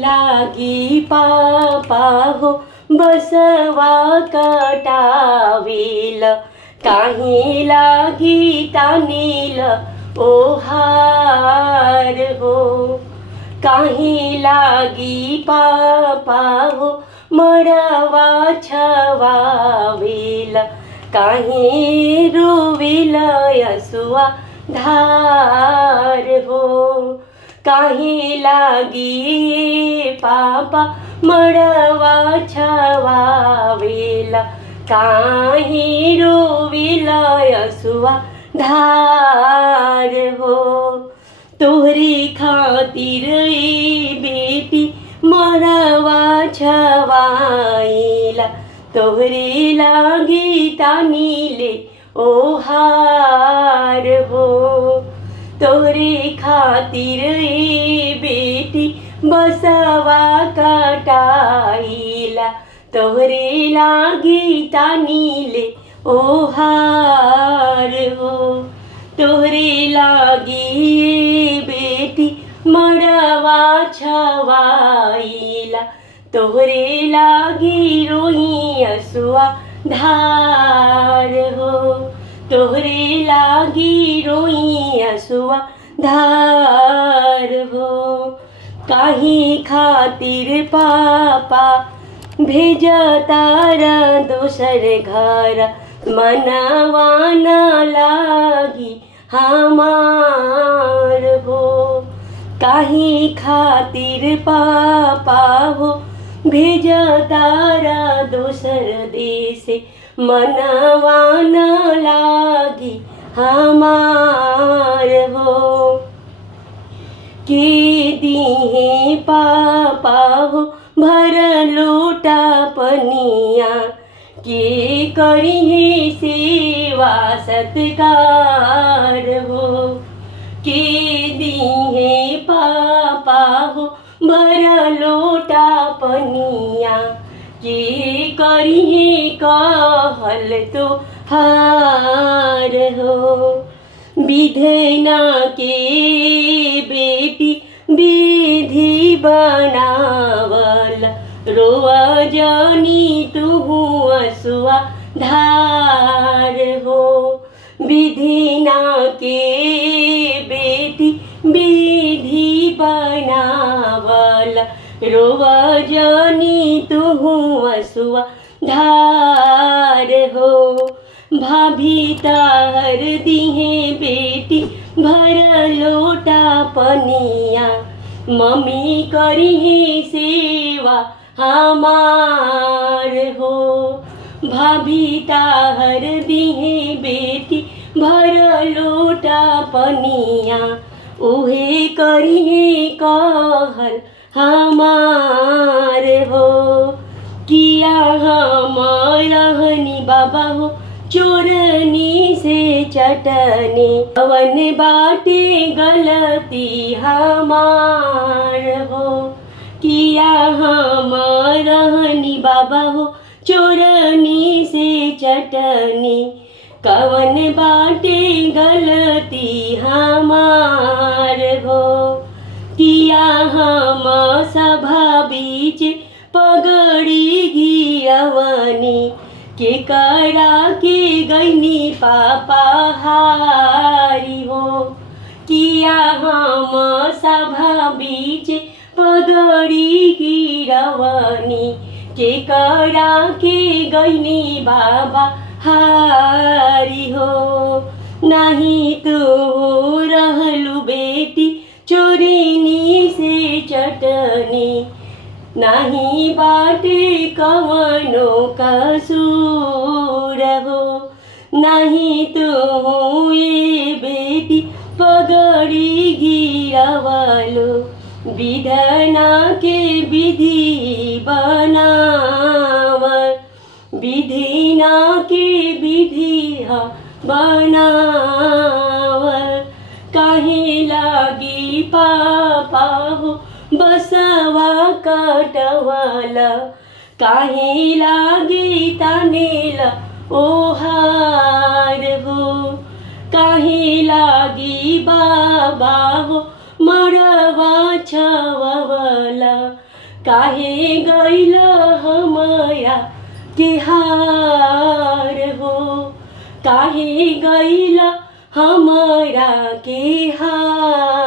लागी पापा हो बसवा कटाविल, काही लागी तानील ओहार हो। काही लागी पापा हो मरवा छवाविल, काही रुविल यसुआ धार हो। काही लागी पापा मरवा छवाविल, काही रोविल यसुआ धार हो। तोहरी खातिर ए बेटी मरवा छवाइला, तोहरी लागी तानीले ओहार हो। तोहरी खातिर ए बेटी बसवा कटाइला, तोहरी लागी तानीले ओहार हो। तोहरी लागी ए बेटी मरवा छवाइला, तोहरे लागी रोई यसुआ धार हो। तोहरे लागी रोई यसुआ धार हो। काही खातिर पापा भेजतार दोसर घर, मनवा न लागी हमार हो। काही खातिर पापा हो भेजतार दोसर देश, मनवा न लागी हमार हो। के दिहे पापा हो भर लोटा पनिया, के करिहे सेवा सत्कार हो। के दिहे पापा हो भर लोटा पनिया, के करिहे कहल तो हार हो। विधना के बेटी विधि बनावल, रोआ जानी तुहु यसुआ धार हो। विधिना के बेटी विधि बनावल, रोआ जानी तुहु यसुआ धार हो। भाभी तार दिहे बेटी भर लोटा पनिया, मम्मी करिहे सेवा हमार हो। भाभी तार दिहे बेटी भर लोटा पनिया, उहे करिहे कहल हमार हो। किया हम रहनी बाबा हो चोरनी से चटनी, कवन बाटे गलती हमार हो। किया हम रहनी बाबा हो चोरनी से चटनी, कवन बाटे गलती हमार हो। किया हम सभा बीच पगड़ी गिरवनी, के करा के गईनी पापा हारी हो। किया हम सभा बीच पगड़ी गिरवनी, के करा के गईनी बाबा हारी हो। नहीं तू रहलू बेटी चोरिनी से चटनी, नहीं बाटे कवनो कसूर हो। नहीं तू ये बेटी पगड़ी गिरवलो, विधना के विधि बनावल, विधिना के विधि बनावल। काहे लागी पापा हो बसवा कटवल, काहे लागी तानेल ओहार हो। काहे लागी बाबा हो मरवा छवला। काहे गइल हमरा के हार हो, काहे गइल हमरा के हार।